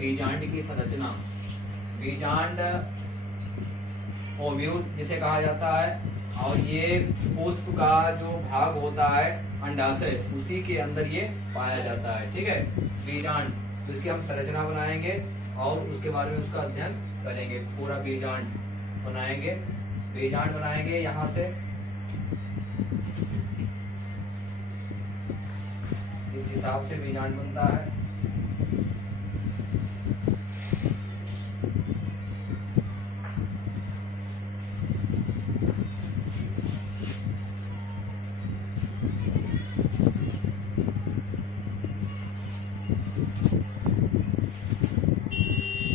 बीजांड की संरचना। बीजांड ओव्यूल जिसे कहा जाता है, और ये पुष्प का जो भाग होता है अंडाशय, उसी के अंदर ये पाया जाता है। ठीक है, बीजांड। तो इसकी हम संरचना बनाएंगे और उसके बारे में उसका अध्ययन करेंगे। पूरा बीजांड बनाएंगे, बीजांड बनाएंगे यहाँ से। इस हिसाब से बीजांड बनता है।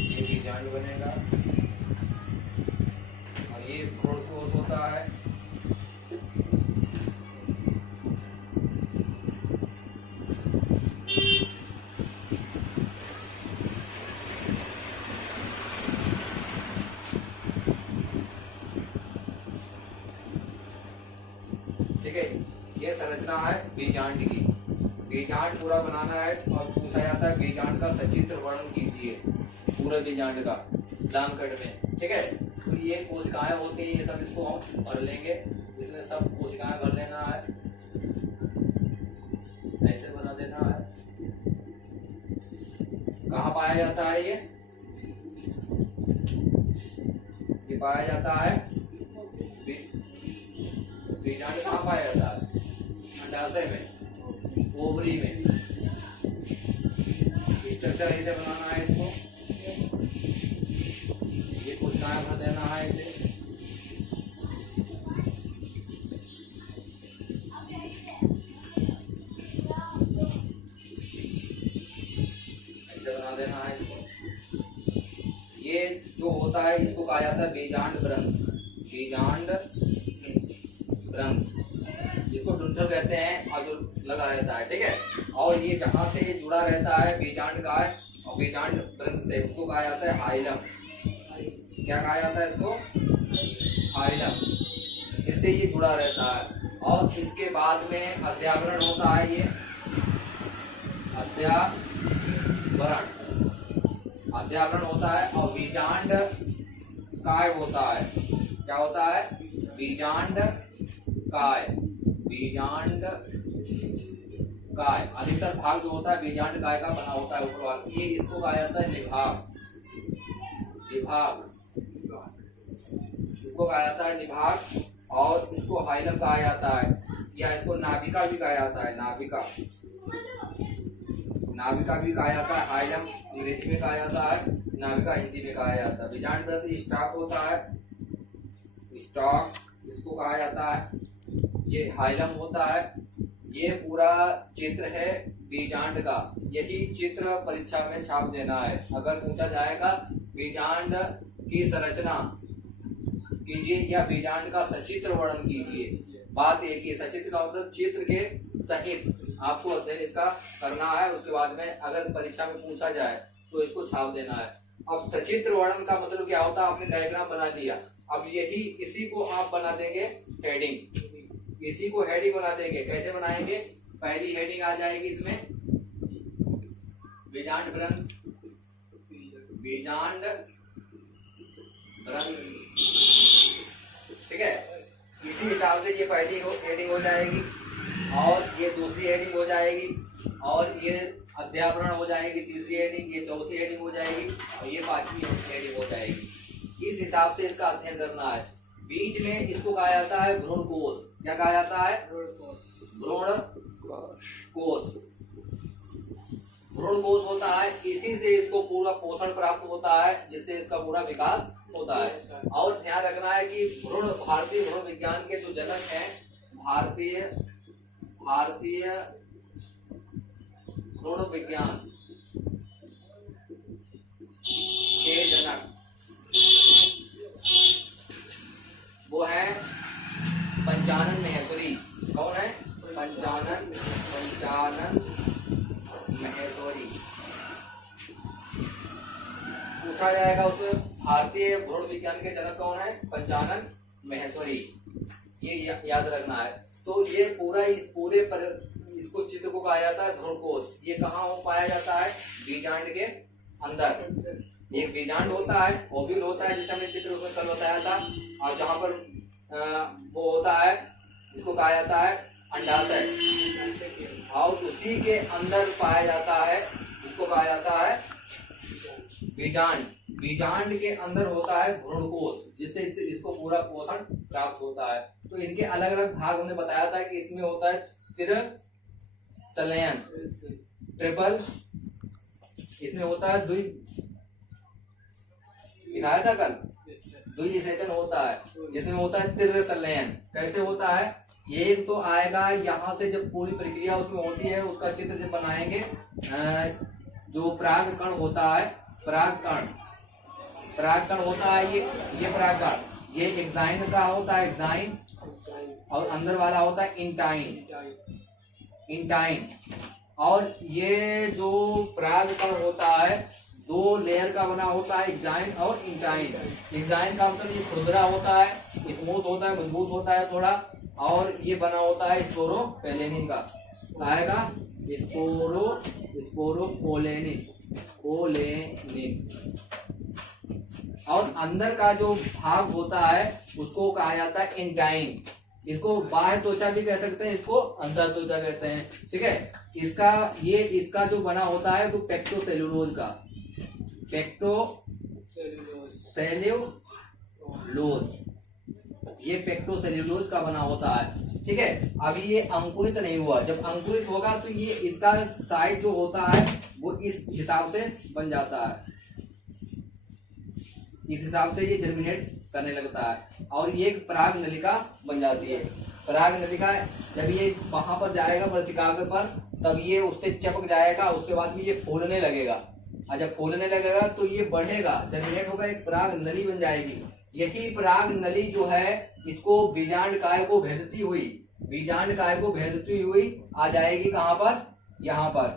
ये बीजांड बनेगा और ये भ्रूणकोश होता है। ठीक है, ये संरचना है बीजांड की। बीजांड पूरा बनाना है और पूछा जाता है बीजांड का सचित्र वर्णन कीजिए, पूरे बीजांड का लॉन्ग कट में। ठीक है, तो ये कोशिकाएं होती है, ये सब इसको हम भर लेंगे। इसमें सब कोशिकाएं भर लेना है, ऐसे बना देना है। कहाँ पाया जाता है ये पाया जाता है बीजांड कहाँ पाया जाता है? अंडाशय में, ओवरी में। स्ट्रक्चर ऐसे बनाना है इसको, ये कोशिकाएं भर देना है इसे। ऐसे बना देना है इसको। ये जो होता है इसको कहा जाता है बीजांड ग्रंथ। बीजांड ग्रंथ, जिसको डुंठल कहते हैं और जो लगा रहता है। ठीक है, और ये जहाँ से जुड़ा रहता है बीजांड का है और बीजांड ग्रंथ से, उसको कहा जाता है हाइलम। क्या कहा जाता है इसको? हाइलम। इससे ये जुड़ा रहता है और इसके बाद में अध्यावरण होता है। ये अध्यावरण होता है और बीजांड काय होता है। क्या होता है? बीजांड काय। बीजांड काय अधिकतर भाग जो होता है बीजांड काय का बना होता है ऊपर वाला। ये इसको कहा जाता है निभाग। निभाग इसको कहा जाता है निभाग, और इसको हाइलम कहा जाता है, या इसको नाभिका भी कहा जाता है। नाभिका, नाभिका भी कहा जाता है। हाइलम अंग्रेजी में कहा जाता है, नाभिका हिंदी में कहा जाता है। बीजांड ग्रंथ स्टॉक होता है, स्टॉक इसको कहा जाता है। ये हाइलम होता है। ये पूरा चित्र है बीजांड का। यही चित्र परीक्षा में छाप देना है। अगर पूछा जाएगा बीजांड की संरचना कीजिए या बीजांड का सचित्र वर्णन कीजिए, बात एक ही। सचित्र का मतलब चित्र के सहित आपको अध्ययन इसका करना है। उसके बाद में अगर परीक्षा में पूछा जाए तो इसको छाप देना है। अब सचित्र वर्णन का मतलब क्या होता है? आपने डायग्राम बना दिया, अब यही इसी को आप बना देंगे हेडिंग। इसी को हेडिंग बना देंगे। कैसे बनाएंगे? पहली हेडिंग आ जाएगी इसमें बीजांड ग्रंथ। बीजांड ग्रंथ, ठीक है। इसी हिसाब से ये पहली हेडिंग हो जाएगी और ये दूसरी हेडिंग हो जाएगी और ये अध्यावरण हो जाएगी तीसरी हेडिंग, ये चौथी हेडिंग हो जाएगी और ये पांचवी हेडिंग हो जाएगी। इस हिसाब से इसका अध्ययन करना है। बीच में इसको कहा जाता है भ्रूणकोश। क्या कहा जाता है? भ्रूणकोश। भ्रूणकोश होता है, इसी से इसको पूरा पोषण प्राप्त होता है, जिससे इसका पूरा विकास होता है। और ध्यान रखना है कि भारतीय भ्रूण विज्ञान के जो जनक हैं, भारतीय भ्रूण विज्ञान के जनक वो है पंचानन महेश्वरी। कौन है? पंचानन महेश्वरी। पूछा जाएगा उसमें भारतीय भ्रूण विज्ञान के जनक कौन है? पंचानन महेश्वरी। ये याद रखना है। तो ये पूरा इस पूरे पर इसको चित्र को कहा जाता है भ्रूणकोश। ये कहाँ पाया जाता है? बीजांड के अंदर एक बीजांड होता है, ओव्यूल होता है, जिसे हमने चित्र उसमें कल बताया था, और जहाँ पर वो होता है जिसको कहा जाता है अंडाशय, और उसी के अंदर पाया जाता है जिसको कहा जाता है बीजांड। बीजांड के अंदर होता है भ्रूणकोश, जिससे इसको पूरा पोषण प्राप्त होता है। तो इनके अलग अलग भाग हमने बताया था कि इसमें होता है त्रिसलयन, ट्रिपल, इसमें होता है दिखाया था कल, द्विनिषेचन होता है, जिसमें होता है त्रिसलयन। कैसे होता है, एक तो आएगा यहाँ से, जब पूरी प्रक्रिया उसमें होती है उसका चित्र जब बनाएंगे, जो पराग कण होता है, पराग कण होता है, ये पराग कण, ये एक्साइन का होता है, एक्साइन, और अंदर वाला होता है इंटाइन। और ये जो पराग कण होता है दो लेयर का बना होता है, एक्साइन और इंटाइन। एक्साइन का मतलब ये खुरदरा होता है, स्मूथ होता है, मजबूत होता है थोड़ा, और ये बना होता है स्पोरोपोलेनिन का, आएगा स्पोरोपोलेनिन। और अंदर का जो भाग होता है उसको कहा जाता है इंटाइन। इसको बाह्य त्वचा भी कह सकते हैं, इसको अंतर त्वचा कहते हैं, ठीक है। इसका जो बना होता है वो पेक्टोसेल्यूलोज का, ये पेक्टोसेल्यूलोज का बना होता है, ठीक है। अभी ये अंकुरित नहीं हुआ, जब अंकुरित होगा तो ये इसका साइज जो होता है वो इस हिसाब से बन जाता है, इस हिसाब से ये जर्मिनेट करने लगता है, और ये एक पराग नलिका बन जाती है। पराग नलिका जब ये वहां पर जाएगा वर्तिकाग्र पर, तब ये उससे चिपक जाएगा, उसके बाद में ये फूलने लगेगा, और जब फूलने लगेगा तो ये बढ़ेगा, जर्मिनेट होगा, एक पराग नली बन जाएगी। यही पराग नली जो है इसको बीजांड काय को भेदती हुई आ जाएगी कहाँ पर, यहाँ पर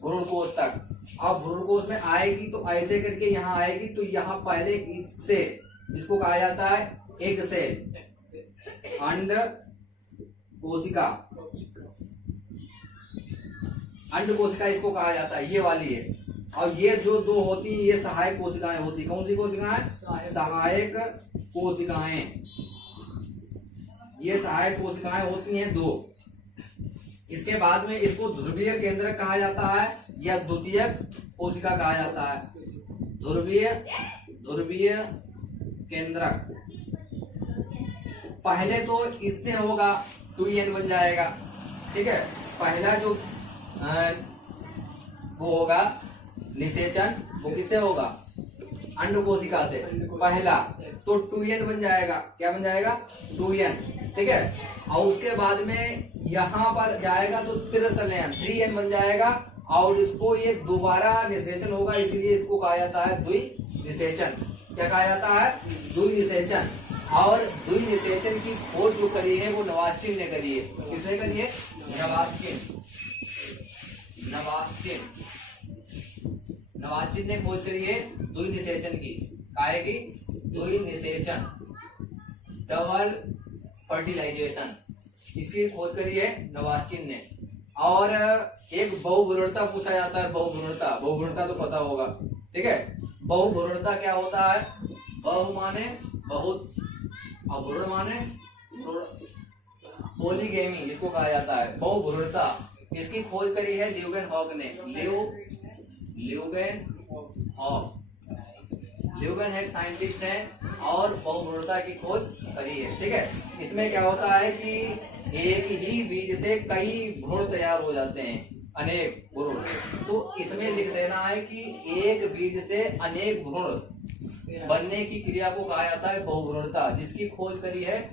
भ्रूणकोश तक। अब भ्रूणकोश में आएगी तो ऐसे करके यहाँ आएगी, तो यहाँ पहले इससे, जिसको कहा जाता है एग सेल, अंड कोशिका इसको कहा जाता है, ये वाली है। और ये जो दो होती है ये सहायक कोशिकाएं होती है। कौन सी कोशिकाएं? सहायक कोशिकाएं। ये सहायक कोशिकाएं होती हैं दो। इसके बाद में इसको ध्रुवीय केंद्रक कहा जाता है या द्वितीयक कोशिका कहा जाता है। ध्रुवीय केंद्रक। पहले तो इससे होगा 2n बन जाएगा, ठीक है। पहला जो वो होगा निषेचन, वो किससे होगा? अंड कोशिका से पहला, तो 2n बन जाएगा। क्या बन जाएगा? 2n, ठीक है। और उसके बाद में यहाँ पर जाएगा तो त्रिसलयन 3n बन जाएगा, और इसको ये दोबारा निषेचन होगा, इसलिए इसको कहा जाता है द्विनिषेचन। क्या कहा जाता है? द्विनिषेचन। और द्विनिषेचन की खोज जो करी है वो नवास्टिन ने करी है। किसने करी है? नवास्टिन ने खोज करी है द्विनिषेचन की। काहे की? द्विनिषेचन, डबल फर्टिलाइजेशन, इसकी खोज करी है नवास्टिन ने। और एक बहुभ्रूणता पूछा जाता है। बहुभ्रूणता तो पता होगा, ठीक है। बहुभ्रूणता क्या होता है? बहु माने बहुत, और भ्रूण माने पॉलीगेमी, इसको कहा जाता है बहुभ्रूणता। इसकी खोज करी है ल्यूवेनहॉक ने। ल्यूवेनहॉक एक साइंटिस्ट है और बहुभ्रूणता की खोज करी है, ठीक है। इसमें क्या होता है कि एक ही बीज से कई भ्रूण तैयार हो जाते हैं, अनेक भ्रूण। तो इसमें लिख देना है कि एक बीज से अनेक भ्रूण बनने की क्रिया को कहा जाता है बहुभ्रूणता, जिसकी खोज करी है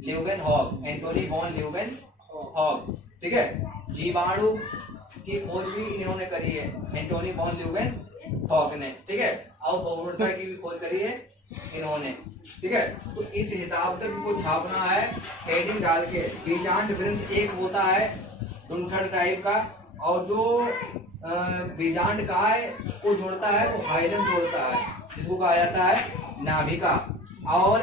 ल्यूवेनहॉक, एंटोनी वॉन ल्यूवेनहॉक, ठीक है। जीवाणु की खोज भी इन्होंने करी है, एंटोनी वॉन ल्यूवेनहॉक ने, ठीक है। और बहुभ्रूणता की भी खोज करी है इन्होंने, ठीक है। तो इस हिसाब से उनको छापना है हेडिंग डाल के। बीजांड ग्रंथ एक होता है डुंठल टाइप का, और जो बीजांड काय को जोड़ता है वो हाइलम जोड़ता है, जिसको कहा जाता है नाभिका। और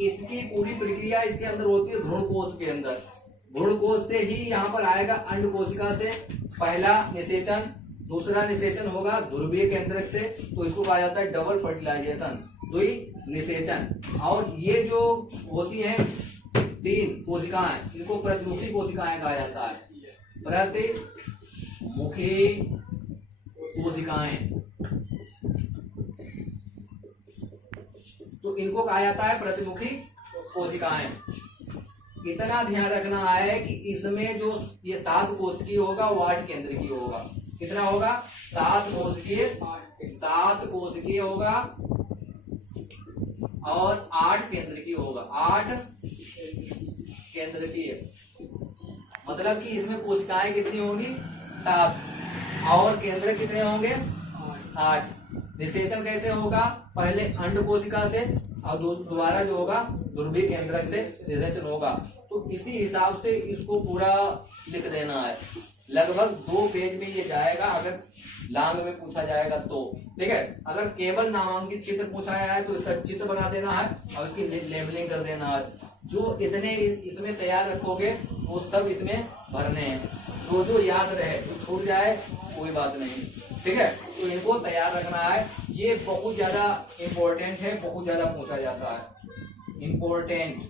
इसकी पूरी प्रक्रिया इसके अंदर होती है भ्रूणकोश के अंदर। भ्रूणकोश से ही यहाँ पर आएगा अंड कोशिका से पहला निषेचन, दूसरा निषेचन होगा ध्रुवीय केंद्रक से, तो इसको कहा जाता है डबल फर्टिलाइजेशन, द्वि निषेचन। और ये जो होती है 3 कोशिकाएं, इनको प्रतिमुखी कोशिकाएं कहा जाता है, प्रतिमुखी कोशिकाएं। तो इनको कहा जाता है प्रतिमुखी कोशिकाएं। इतना ध्यान रखना है कि इसमें जो ये 7 कोशिकीय होगा वो 8 केंद्रकीय होगा। कितना होगा? 7 कोशिकीय होगा और 8 केंद्रकीय होगा। 8 केंद्रकीय मतलब कि इसमें कोशिकाएं कितनी होंगी? 7 और केंद्र कितने होंगे? 8। निषेचन कैसे होगा? पहले अंड कोशिका से और दोबारा जो होगा ध्रुवीय केंद्रक से निषेचन होगा। तो इसी हिसाब से इसको पूरा लिख देना है। लगभग 2 पेज में ये जाएगा अगर लांग में पूछा जाएगा तो। ठीक है, अगर केवल नामांकित चित्र पूछा है तो इसका चित्र बना देना है और इसकी लेबलिंग कर देना है। जो इतने इसमें तैयार रखोगे वो सब इसमें भरने हैं। जो याद रहे, जो छूट जाए कोई बात नहीं। ठीक है, तो इनको तैयार रखना है। ये बहुत ज्यादा इम्पोर्टेंट है, बहुत ज्यादा पूछा जाता है। इम्पोर्टेंट